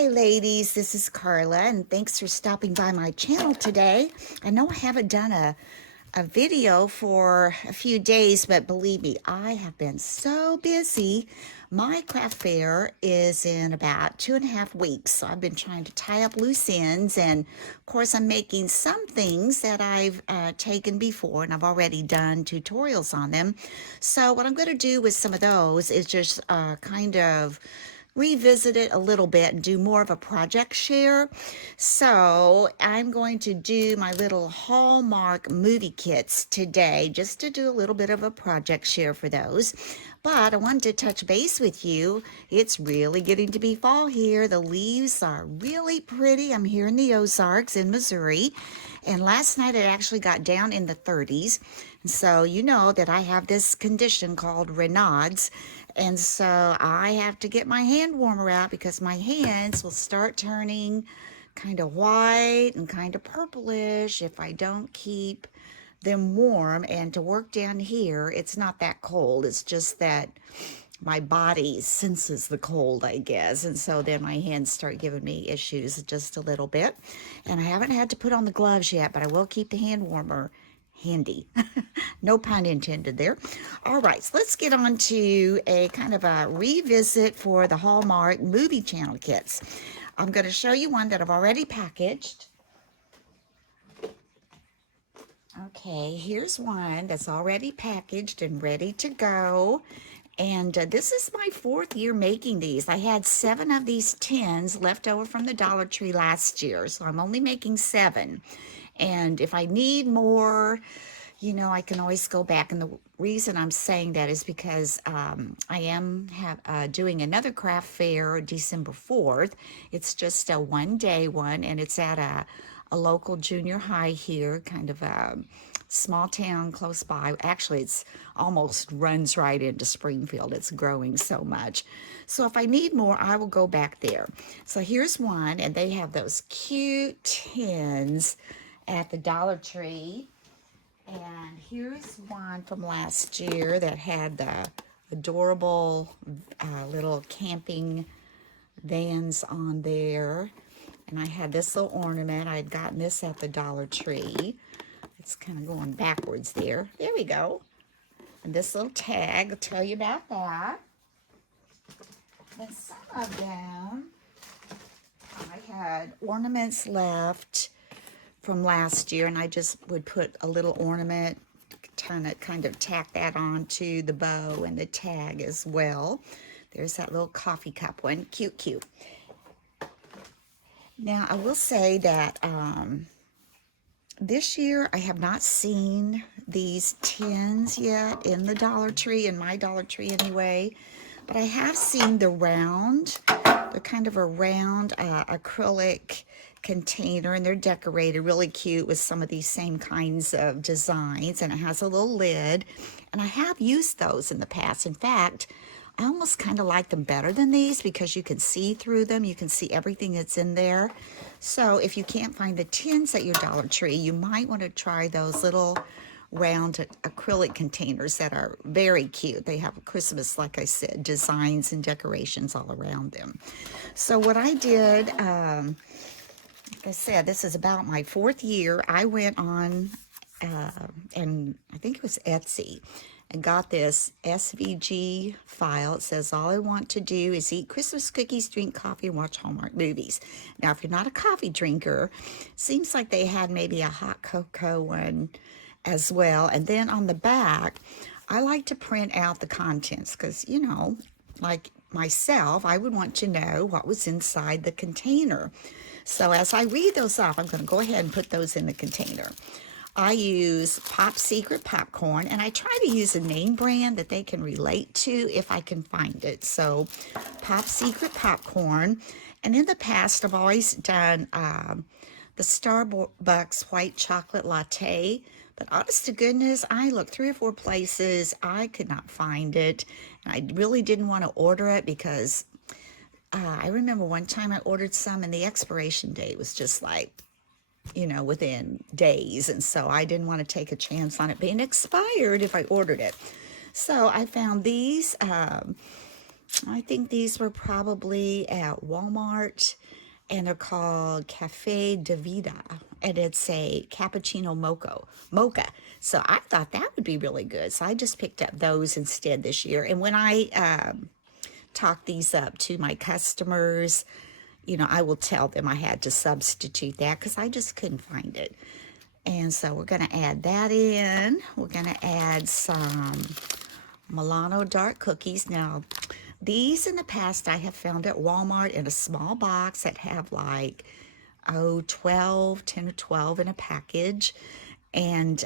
Hi ladies, this is Carla and thanks for stopping by my channel today. I know I haven't done a video for a few days, but believe me, I have been so busy. My craft fair is in about 2.5 weeks, so I've been trying to tie up loose ends, and of course I'm making some things that I've taken before and I've already done tutorials on them. So what I'm going to do with some of those is just kind of revisit it a little bit and do more of a project share. So I'm going to do my little Hallmark movie kits today, just to do a little bit of a project share for those. But I wanted to touch base with you. It's really getting to be fall here. The leaves are really pretty. I'm here in the Ozarks in Missouri. And last night it actually got down in the 30s. And so you know that I have this condition called Raynaud's. And so I have to get my hand warmer out because my hands will start turning kind of white and kind of purplish if I don't keep them warm. And to work down here, it's not that cold. It's just that my body senses the cold, I guess. And so then my hands start giving me issues just a little bit. And I haven't had to put on the gloves yet, but I will keep the hand warmer handy. No pun intended there. All right, so let's get on to a kind of a revisit for the Hallmark movie channel kits. I'm going to show you one that I've already packaged. Okay, here's one that's already packaged and ready to go. And this is my 4th year making these. I had 7 of these tins left over from the Dollar Tree last year, so I'm only making 7. And if I need more, you know, I can always go back. And the reason I'm saying that is because I am doing another craft fair December 4th. It's just a one-day one, and it's at a local junior high here, kind of a small town close by. Actually, it's almost runs right into Springfield. It's growing so much. So if I need more, I will go back there. So here's one, and they have those cute tins at the Dollar Tree. And here's one from last year that had the adorable little camping vans on there. And I had this little ornament. I had gotten this at the Dollar Tree. It's kind of going backwards there. There we go. And this little tag, I'll tell you about that. And some of them, I had ornaments left from last year, and I just would put a little ornament, kind of tack that on to the bow and the tag as well. There's that little coffee cup one. Cute, cute. Now, I will say that this year I have not seen these tins yet in the Dollar Tree, in my Dollar Tree anyway, but I have seen the round. They're kind of a round acrylic container, and they're decorated really cute with some of these same kinds of designs, and it has a little lid, and I have used those in the past. In fact, I almost kind of like them better than these because you can see through them. You can see everything that's in there. So if you can't find the tins at your Dollar Tree, you might want to try those little round acrylic containers that are very cute. They have Christmas, like I said, designs and decorations all around them. So what I did, like I said, this is about my 4th year. I went on, and I think it was Etsy, and got this SVG file. It says, all I want to do is eat Christmas cookies, drink coffee, and watch Hallmark movies. Now, if you're not a coffee drinker, seems like they had maybe a hot cocoa one as well. And then on the back, I like to print out the contents because, you know, like myself, I would want to know what was inside the container. So as I read those off, I'm going to go ahead and put those in the container. I use Pop Secret popcorn, and I try to use a name brand that they can relate to if I can find it. So Pop Secret popcorn. And in the past, I've always done the Starbucks white chocolate latte. But honest to goodness, I looked 3 or 4 places. I could not find it. And I really didn't want to order it because I remember one time I ordered some and the expiration date was just like, you know, within days. And so I didn't want to take a chance on it being expired if I ordered it. So I found these I think these were probably at Walmart, and they're called Cafe de Vida, and it's a cappuccino mocha. So I thought that would be really good. So I just picked up those instead this year. And when I talk these up to my customers, I will tell them I had to substitute that because I just couldn't find it. And so we're going to add that in. We're going to add some Milano dark cookies. Now, these in the past I have found at Walmart in a small box that have like, 10 or 12 in a package. And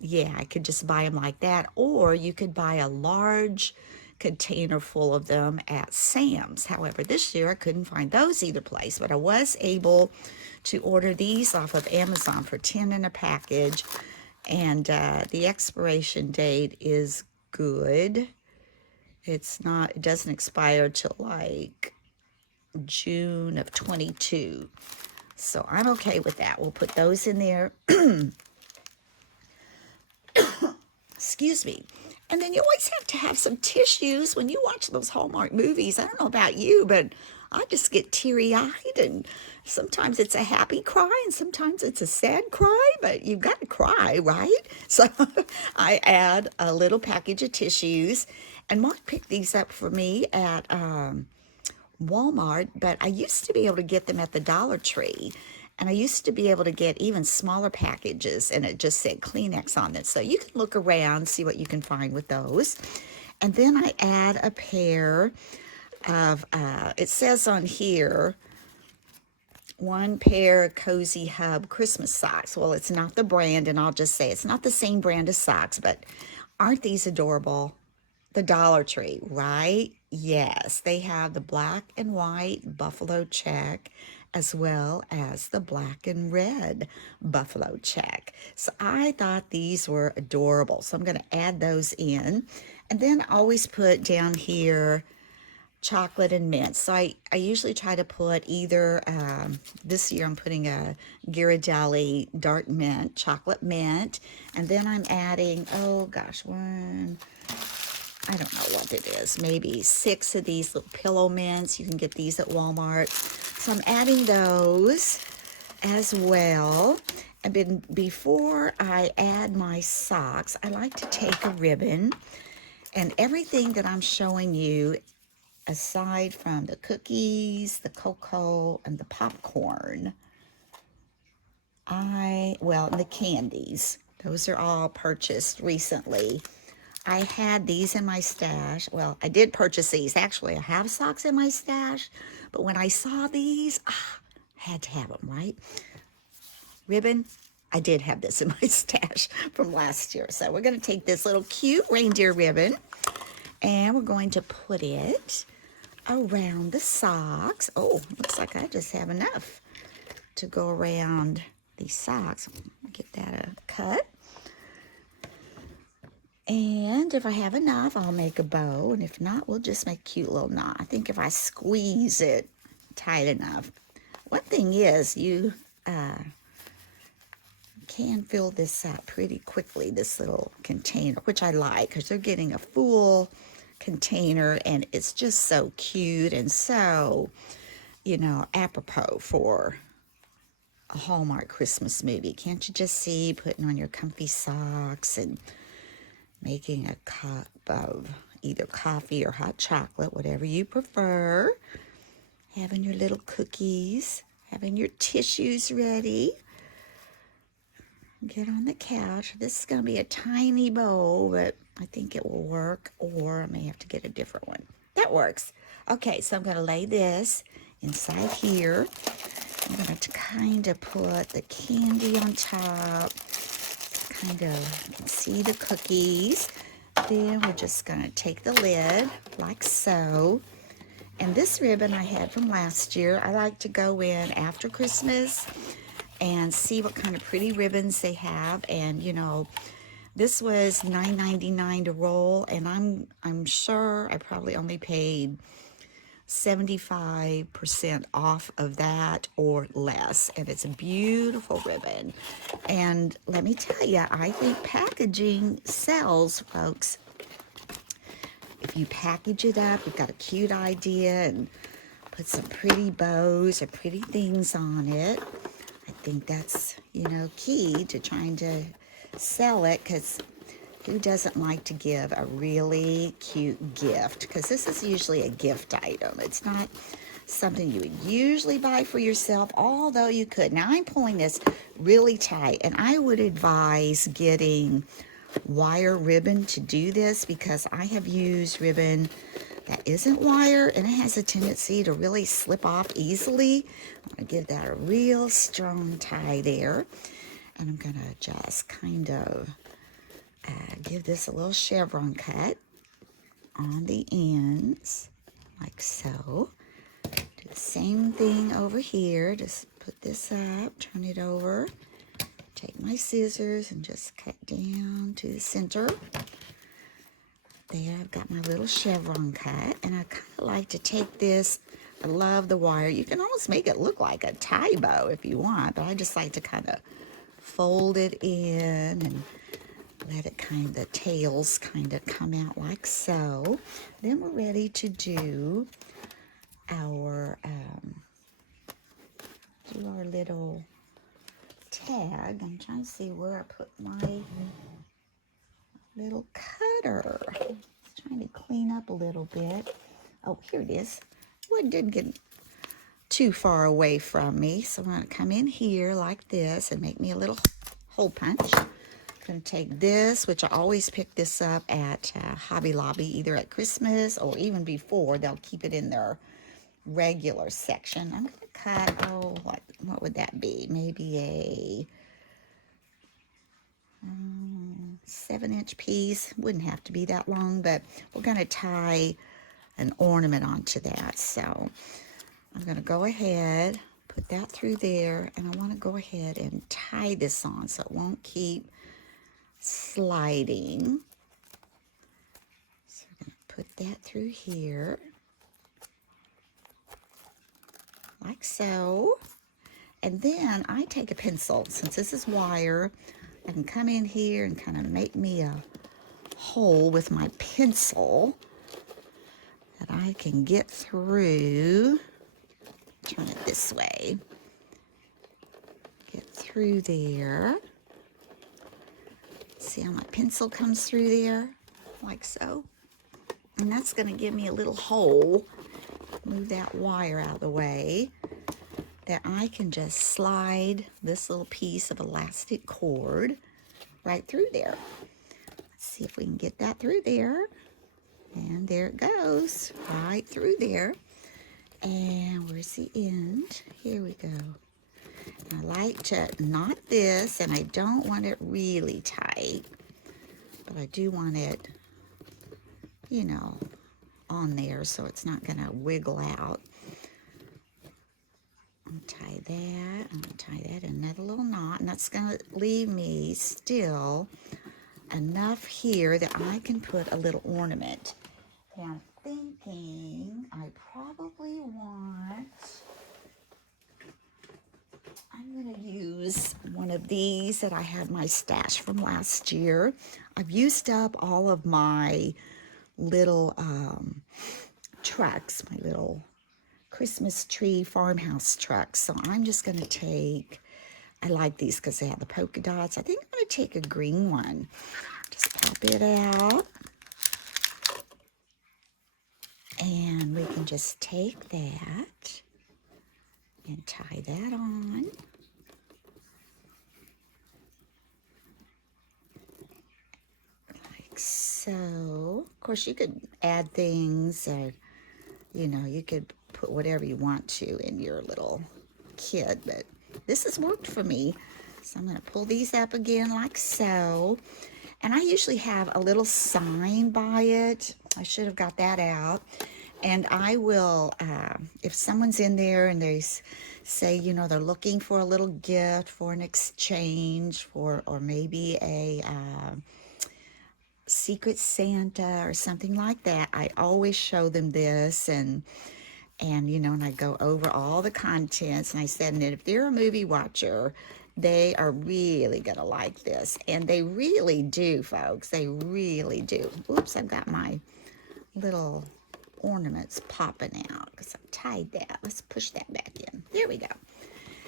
yeah, I could just buy them like that. Or you could buy a large container full of them at Sam's. However, this year I couldn't find those either place, but I was able to order these off of Amazon for 10 in a package. And the expiration date is good. It doesn't expire till like June of 22. So I'm okay with that. We'll put those in there. Excuse me. And then you always have to have some tissues when you watch those Hallmark movies. I don't know about you, but I just get teary-eyed, and sometimes it's a happy cry and sometimes it's a sad cry, but you've got to cry, right? So I add a little package of tissues, and Mark picked these up for me at Walmart, but I used to be able to get them at the Dollar Tree. And I used to be able to get even smaller packages, and it just said Kleenex on it. So you can look around, see what you can find with those. And then I add a pair of, it says on here, 1 pair of Cozy Hub Christmas socks. Well, it's not the brand, and I'll just say it's not the same brand as socks, but aren't these adorable? The Dollar Tree, right? Yes, they have the black and white buffalo check as well as the black and red buffalo check. So I thought these were adorable. So I'm going to add those in. And then I always put down here chocolate and mint. So I usually try to put either, this year I'm putting a Ghirardelli dark mint, chocolate mint. And then I'm adding, oh gosh, I don't know what it is, maybe 6 of these little pillow mints. You can get these at Walmart. So I'm adding those as well. And then before I add my socks, I like to take a ribbon, and everything that I'm showing you, aside from the cookies, the cocoa, and the popcorn, and the candies, those are all purchased recently. I had these in my stash. Well, I did purchase these. Actually, I have socks in my stash, but when I saw these, I had to have them, right? Ribbon, I did have this in my stash from last year. So we're going to take this little cute reindeer ribbon, and we're going to put it around the socks. Oh, looks like I just have enough to go around these socks. Get that a cut. And if I have enough, I'll make a bow. And if not, we'll just make a cute little knot. I think if I squeeze it tight enough. One thing is, you can fill this out pretty quickly, this little container, which I like because they're getting a full container, and it's just so cute and so, apropos for a Hallmark Christmas movie. Can't you just see putting on your comfy socks and making a cup of either coffee or hot chocolate, whatever you prefer. Having your little cookies, having your tissues ready. Get on the couch. This is going to be a tiny bowl, but I think it will work, or I may have to get a different one. That works. Okay, so I'm going to lay this inside here. I'm going to kind of put the candy on top. Kind of, you can see the cookies. Then we're just going to take the lid like so. And this ribbon I had from last year, I like to go in after Christmas and see what kind of pretty ribbons they have. And this was $9.99 to roll, and I'm sure I probably only paid 75% off of that or less, and it's a beautiful ribbon. And let me tell you, I think packaging sells, folks. if you package it up, you've got a cute idea and put some pretty bows or pretty things on it. I think that's, you know, key to trying to sell it, because who doesn't like to give a really cute gift? Because this is usually a gift item. It's not something you would usually buy for yourself, although you could. Now I'm pulling this really tight, and I would advise getting wire ribbon to do this, because I have used ribbon that isn't wire and it has a tendency to really slip off easily. I'm going to give that a real strong tie there, and I'm going to just kind of give this a little chevron cut on the ends like so. Do the same thing over here. Just put this up, turn it over, take my scissors and just cut down to the center. There, I've got my little chevron cut, and I kind of like to take this. I love the wire. You can almost make it look like a tie bow if you want, but I just like to kind of fold it in and let it the tails kind of come out like so. Then we're ready to do our little tag. I'm trying to see where I put my little cutter. Just trying to clean up a little bit. Oh, here it is. Well, it didn't get too far away from me, so I'm going to come in here like this and make me a little hole punch. I'm going to take this, which I always pick this up at Hobby Lobby, either at Christmas or even before. They'll keep it in their regular section. I'm going to cut, oh, what would that be? Maybe a 7-inch piece. Wouldn't have to be that long, but we're going to tie an ornament onto that. So I'm going to go ahead, put that through there, and I want to go ahead and tie this on so it won't keep sliding. So we're going to put that through here like so. And then I take a pencil. Since this is wire, I can come in here and kind of make me a hole with my pencil that I can get through. Turn it this way. Get through there. See how my pencil comes through there? Like so. And that's going to give me a little hole. Move that wire out of the way, that I can just slide this little piece of elastic cord right through there. Let's see if we can get that through there. And there it goes, right through there. And where's the end? Here we go. I like to knot this, and I don't want it really tight, but I do want it, you know, on there so it's not going to wiggle out. Tie that, I'm going to tie that another little knot, and that's going to leave me still enough here that I can put a little ornament. And I'm thinking I'm going to use one of these that I had my stash from last year. I've used up all of my little trucks, my little Christmas tree farmhouse trucks. So I'm just going to take, I like these because they have the polka dots. I think I'm going to take a green one. Just pop it out. And we can just take that and tie that on. Like so. Of course, you could add things, or, you know, you could put whatever you want to in your little kit, but this has worked for me. So I'm going to pull these up again like so. And I usually have a little sign by it. I should have got that out. And I will, if someone's in there and they say, you know, they're looking for a little gift for an exchange, or maybe a Secret Santa or something like that, I always show them this, and you know, and I go over all the contents, and I said, and if they're a movie watcher, they are really gonna like this. And they really do, folks. They really do. Oops, I've got my little ornaments popping out because I tied that. Let's push that back in. There we go.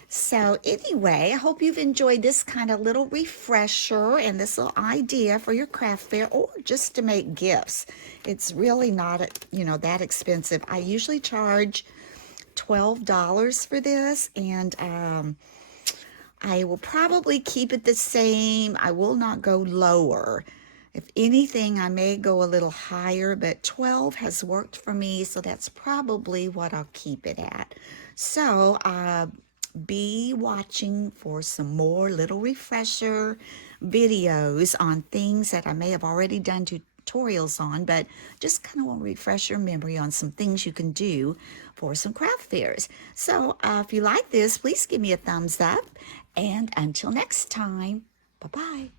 So anyway, I hope you've enjoyed this kind of little refresher and this little idea for your craft fair or just to make gifts. It's really not, that expensive. I usually charge $12 for this, and I will probably keep it the same. I will not go lower. If anything, I may go a little higher, but 12 has worked for me, so that's probably what I'll keep it at. So, be watching for some more little refresher videos on things that I may have already done tutorials on, but just kind of want to refresh your memory on some things you can do for some craft fairs. So if you like this, please give me a thumbs up, and until next time, bye-bye.